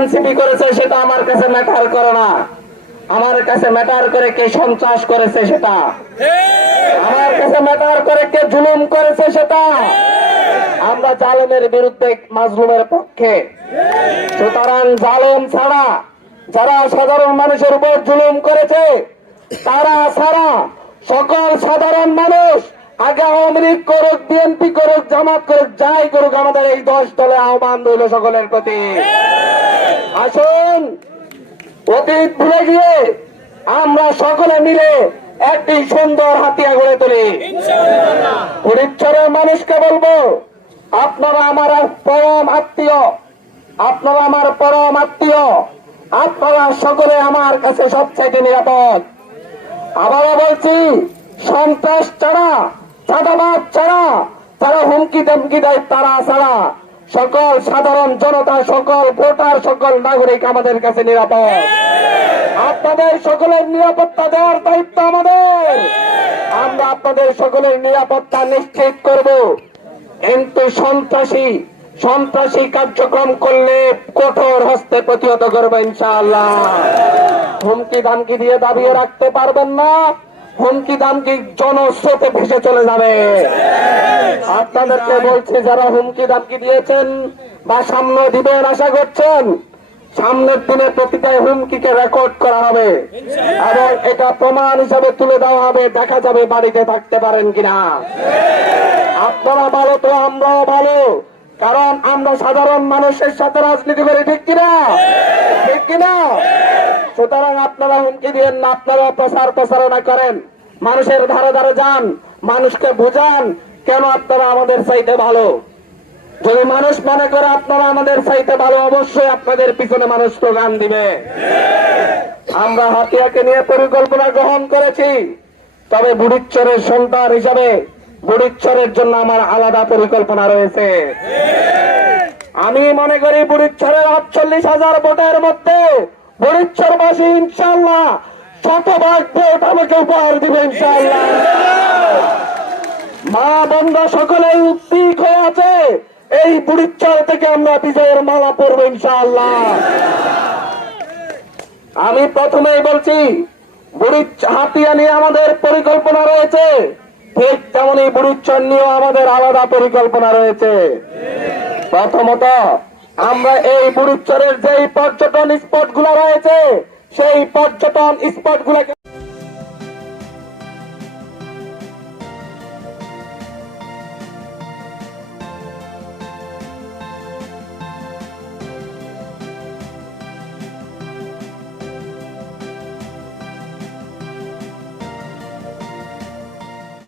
NCP করেছে সেটা আমার কাছে ম্যাটার করে না। আমার কাছে ম্যাটার করে কে সন্ত্রাস করেছে সেটা, আমার কাছে ম্যাটার করে কে জুলুম করেছে সেটা। আমরা জালেমের বিরুদ্ধে, মাজলুমের পক্ষে। সুতরাং জালেম ছাড়া, যারা সাধারণ মানুষের উপর জুলুম করেছে তারা ছাড়া সকল সাধারণ মানুষ, আগে আওয়ামী লীগ করুক, বিএনপি করুক, জামাত করুক, যাই করুক, আমাদের এই 10 দলে আহ্বান রইল সকলের প্রতি, আসুন অতীত ভুলে গিয়ে আমরা সকলে মিলে একটি সুন্দর হাতিয়া গড়ে তুলি। ফরিদচরের মানুষকে বলবো, আপনারা আমার পরম আত্মীয়, আপনারা আমার পরম আত্মীয়, আপনারা সকলে আমার কাছে সবচাইতে নিরাপদ। আবারও বলছি, সন্ত্রাস ছাড়া, চাঁদাবাদ ছাড়া, যারা হুমকি ধমকি দেয় তারা ছাড়া সকল সাধারণ জনতা, সকল ভোটার, সকল নাগরিক আমাদের কাছে নিরাপদ। আপনাদের সকলের নিরাপত্তা দেওয়ার দায়িত্ব আমাদের। আমরা আপনাদের সকলের নিরাপত্তা নিশ্চিত করব, কিন্তু সন্ত্রাসী কার্যক্রম করলে কঠোর হস্তে প্রতিহত করবো ইনশাআল্লাহ। হুমকি ধামকি দিয়ে দাবিয়ে রাখতে পারবেন না, হুমকি ধামকি জনস্রোতে ভেসে চলে যাবে। আপনাদেরকে বলছি, যারা হুমকি ধামকি দিয়েছেন বা সামনে দিবেন আশা করছেন, সামনের দিনে প্রতিটা হুমকিকে রেকর্ড করা হবে এবং এটা প্রমাণ হিসাবে তুলে দেওয়া হবে, দেখা যাবে বাড়িতে থাকতে পারেন কিনা। আপনারা ভালো তো আমরাও ভালো, কারণ আমরা সাধারণ মানুষের সাথে রাজনীতি করি, ঠিক কিনা? ঠিক কিনা? সুতরাং আপনারা হুমকি দিয়েন না, আপনারা প্রচারণা করেন, মানুষের ধারে ধারে যান, মানুষকে বুঝান কেন আপনারা আমাদের চাইতে ভালো। যদি মানুষ মনে করে আপনারা আমাদের চাইতে ভালো, অবশ্যই আপনাদের পিছনে মানুষ স্লোগান দিবে। আমরা হাতিয়াকে নিয়ে পরিকল্পনা গ্রহণ করেছি, তবে বুড়িচ্চরের সন্তান হিসাবে বুড়িচ্চরের জন্য আমার আলাদা পরিকল্পনা রয়েছে। আমি মনে করি বুড়িচ্চরের 48,000 ভোটের মধ্যে বুড়িচ্চরবাসী ইনশাআল্লাহ শতভাগ ভোট আমাকে উপহার দিবে ইনশাআল্লাহ। মা বন্ধা সকলে উদ্দীক হয়ে আছে, এই বুড়িচ্চর থেকে আমরা বিজয়ের মালা পরবো ইনশাআল্লাহ। আমি প্রথমেই বলছি, হাতিয়া নিয়ে আমাদের পরিকল্পনা রয়েছে, ঠিক তেমনি বুড়িচ্চর নিয়েও আমাদের আলাদা পরিকল্পনা রয়েছে। প্রথমত, আমরা এই বুড়িচ্চরের যেই পর্যটন স্পট গুলা রয়েছে, সেই পর্যটন স্পট গুলাকে